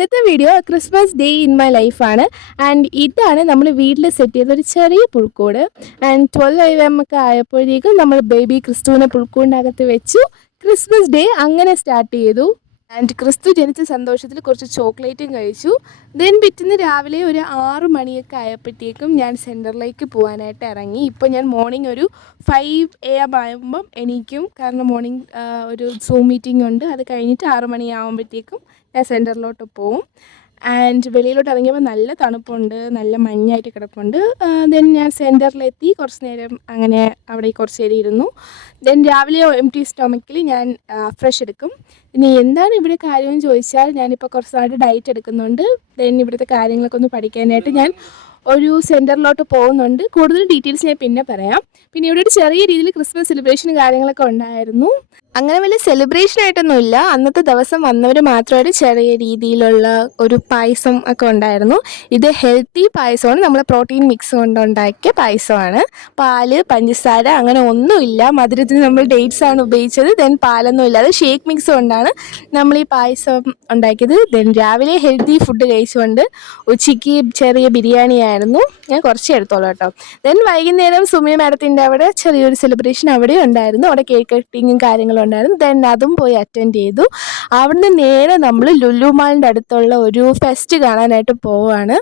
ഇന്നത്തെ video Christmas day in my ലൈഫാണ്. And ഇതാണ് നമ്മൾ വീട്ടിൽ സെറ്റ് ചെയ്ത ഒരു ചെറിയ പുൽക്കൂട്. ആൻഡ് 12 AM ഒക്കെ ആയപ്പോഴേക്കും നമ്മൾ ബേബി ക്രിസ്തുവിനെ പുൽക്കൂടിനകത്ത് വെച്ചു. ക്രിസ്മസ് ഡേ അങ്ങനെ സ്റ്റാർട്ട് ചെയ്തു. ആൻഡ് ക്രിസ്തു ജനിച്ച സന്തോഷത്തിൽ കുറച്ച് ചോക്ലേറ്റും കഴിച്ചു. ദെൻ പിറ്റേന്ന് രാവിലെ ഒരു 6 മണിയൊക്കെ ആയപ്പോഴത്തേക്കും ഞാൻ സെൻറ്ററിലേക്ക് പോകാനായിട്ട് ഇറങ്ങി. ഇപ്പോൾ ഞാൻ മോർണിംഗ് ഒരു 5 AM ആകുമ്പം എണീക്കും. കാരണം മോർണിംഗ് ഒരു സൂം മീറ്റിംഗ് ഉണ്ട്. അത് കഴിഞ്ഞിട്ട് 6 മണിയാകുമ്പോഴത്തേക്കും ഞാൻ സെൻറ്ററിലോട്ട് പോവും. ആൻഡ് വെളിയിലോട്ട് ഇറങ്ങിയപ്പോൾ നല്ല തണുപ്പുണ്ട്, നല്ല മഞ്ഞായിട്ട് കിടപ്പുണ്ട്. ദെൻ ഞാൻ സെൻറ്ററിലെത്തി കുറച്ച് നേരം അങ്ങനെ അവിടെ കുറച്ച് നേരം ഇരുന്നു. ദെൻ രാവിലെ എംപ്റ്റി സ്റ്റൊമക്കിൽ ഞാൻ ഫ്രഷ് എടുക്കും. ഇനി എന്താണ് ഇവിടെ കാര്യമെന്ന് ചോദിച്ചാൽ, ഞാനിപ്പോൾ കുറച്ച് നാളായിട്ട് ഡയറ്റ് എടുക്കുന്നുണ്ട്. ദെൻ ഇവിടുത്തെ കാര്യങ്ങളൊക്കെ ഒന്ന് പഠിക്കാനായിട്ട് ഞാൻ ഒരു സെൻറ്ററിലോട്ട് പോകുന്നുണ്ട്. കൂടുതൽ ഡീറ്റെയിൽസ് ഞാൻ പിന്നെ പറയാം. പിന്നെ ഇവിടെ ഒരു ചെറിയ രീതിയിൽ ക്രിസ്മസ് സെലിബ്രേഷനും കാര്യങ്ങളൊക്കെ ഉണ്ടായിരുന്നു. അങ്ങനെ വലിയ സെലിബ്രേഷൻ ആയിട്ടൊന്നുമില്ല. അന്നത്തെ ദിവസം വന്നവർ മാത്രമായിട്ട് ചെറിയ രീതിയിലുള്ള ഒരു പായസം ഒക്കെ ഉണ്ടായിരുന്നു. ഇത് ഹെൽത്തി പായസമാണ്, നമ്മളെ പ്രോട്ടീൻ മിക്സ് കൊണ്ടുണ്ടാക്കിയ പായസമാണ്. പാല്, പഞ്ചസാര അങ്ങനെ ഒന്നുമില്ല. മധുരത്തിന് നമ്മൾ ഡേറ്റ്സ് ആണ് ഉപയോഗിച്ചത്. ദെൻ പാലൊന്നും ഇല്ലാതെ ഷേക്ക് മിക്സ് കൊണ്ടാണ് നമ്മൾ ഈ പായസം ഉണ്ടാക്കിയത്. ദെൻ രാവിലെ ഹെൽത്തി ഫുഡ് കഴിച്ചുകൊണ്ട് ഉച്ചയ്ക്ക് ചെറിയ ബിരിയാണി ആയിരുന്നു. ഞാൻ കുറച്ച് എടുത്തോളൂ കേട്ടോ. ദെൻ വൈകുന്നേരം സുമി മാഡത്തിൻ്റെ അവിടെ ചെറിയൊരു സെലിബ്രേഷൻ അവിടെ ഉണ്ടായിരുന്നു. അവിടെ കേക്ക് കട്ടിങ്ങും കാര്യങ്ങളും ഉണ്ടായിരുന്നു. ദെൻ അതും പോയി അറ്റൻഡ് ചെയ്തു. അവിടുന്ന് നേരെ നമ്മൾ ലുലു മാളിൻ്റെ അടുത്തുള്ള ഒരു ഫെസ്റ്റ് കാണാനായിട്ട് പോവുകയാണ്.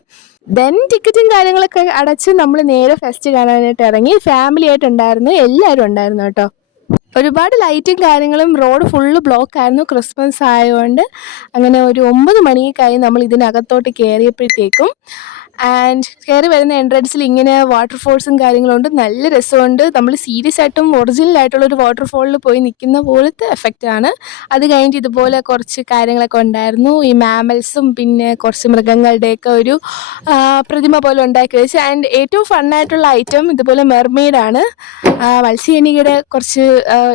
ദെൻ ടിക്കറ്റും കാര്യങ്ങളൊക്കെ അടച്ച് നമ്മൾ നേരെ ഫെസ്റ്റ് കാണാനായിട്ട് ഇറങ്ങി. ഫാമിലി ആയിട്ടുണ്ടായിരുന്നു, എല്ലാവരും ഉണ്ടായിരുന്നു കേട്ടോ. ഒരുപാട് ലൈറ്റും കാര്യങ്ങളും, റോഡ് ഫുള്ള് ബ്ലോക്ക് ആയിരുന്നു. ക്രിസ്മസ് ആയതുകൊണ്ട് അങ്ങനെ ഒരു 9 മണിയൊക്കെയായി നമ്മൾ ഇതിനകത്തോട്ട് കയറിയപ്പോഴത്തേക്കും. ആൻഡ് കയറി വരുന്ന എൻട്രൻസിൽ ഇങ്ങനെ വാട്ടർഫോൾസും കാര്യങ്ങളുണ്ട്, നല്ല രസമുണ്ട്. നമ്മൾ സീരിയസ് ആയിട്ടും ഒറിജിനലായിട്ടുള്ളൊരു വാട്ടർഫോളിൽ പോയി നിൽക്കുന്ന പോലത്തെ എഫക്റ്റാണ്. അത് കഴിഞ്ഞിട്ട് ഇതുപോലെ കുറച്ച് കാര്യങ്ങളൊക്കെ ഉണ്ടായിരുന്നു. ഈ മാമൽസും പിന്നെ കുറച്ച് മൃഗങ്ങളുടെയൊക്കെ ഒരു പ്രതിമ പോലെ ഉണ്ടാക്കി വെച്ച്. ആൻഡ് ഏറ്റവും ഫണ്ണായിട്ടുള്ള ഐറ്റം ഇതുപോലെ മെർമെയ്ഡാണ്. മത്സ്യകന്യകയുടെ കുറച്ച്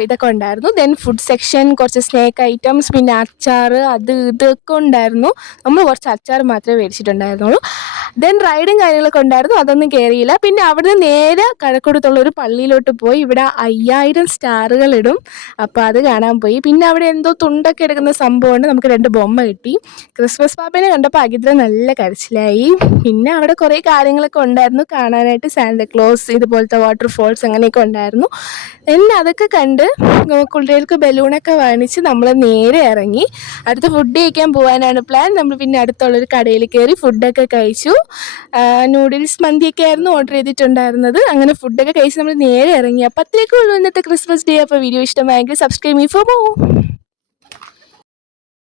ഇതൊക്കെ ഉണ്ടായിരുന്നു. ദെൻ ഫുഡ് സെക്ഷൻ, കുറച്ച് സ്നാക്ക് ഐറ്റംസ്, പിന്നെ അച്ചാർ, അത് ഇതൊക്കെ ഉണ്ടായിരുന്നു. നമ്മൾ കുറച്ച് അച്ചാർ മാത്രമേ മേടിച്ചിട്ടുണ്ടായിരുന്നുള്ളൂ. ദെൻ റൈഡും കാര്യങ്ങളൊക്കെ ഉണ്ടായിരുന്നു, അതൊന്നും കയറിയില്ല. പിന്നെ അവിടുന്ന് നേരെ കഴക്കൂടത്തുള്ള ഒരു പള്ളിയിലോട്ട് പോയി. ഇവിടെ 5000 സ്റ്റാറുകൾ ഇടും, അപ്പോൾ അത് കാണാൻ പോയി. പിന്നെ അവിടെ എന്തോ തുണ്ടൊക്കെ എടുക്കുന്ന സംഭവമുണ്ട്. നമുക്ക് 2 ബൊമ്മ കിട്ടി. ക്രിസ്മസ് പാപ്പനെ കണ്ടപ്പോൾ അഖിദ്ര നല്ല കരച്ചിലായി. പിന്നെ അവിടെ കുറേ കാര്യങ്ങളൊക്കെ ഉണ്ടായിരുന്നു കാണാനായിട്ട്. സാന്താക്ലോസ്, ഇതുപോലത്തെ വാട്ടർഫോൾസ് അങ്ങനെയൊക്കെ ഉണ്ടായിരുന്നു. എന്നെ അതൊക്കെ കണ്ട് കുട്ടികൾക്ക് ബലൂണൊക്കെ വാങ്ങിച്ച് നമ്മൾ നേരെ ഇറങ്ങി. അടുത്ത ഫുഡ് കഴിക്കാൻ പോകാനാണ് പ്ലാൻ. നമ്മൾ പിന്നെ അടുത്തുള്ളൊരു കടയിൽ കയറി ഫുഡൊക്കെ കഴിച്ചു. നൂഡിൽസ് മന്തിയൊക്കെ ആയിരുന്നു ഓർഡർ ചെയ്തിട്ടുണ്ടായിരുന്നത്. അങ്ങനെ ഫുഡൊക്കെ കഴിച്ച് നമ്മൾ നേരെ ഇറങ്ങി. അപ്പോൾ അത്രയൊക്കെ ഉള്ളൂ ഇന്നത്തെ ക്രിസ്മസ് ഡേ. അപ്പോൾ വീഡിയോ ഇഷ്ടമായെങ്കിൽ സബ്സ്ക്രൈബ് മീ ഫോർ മോർ.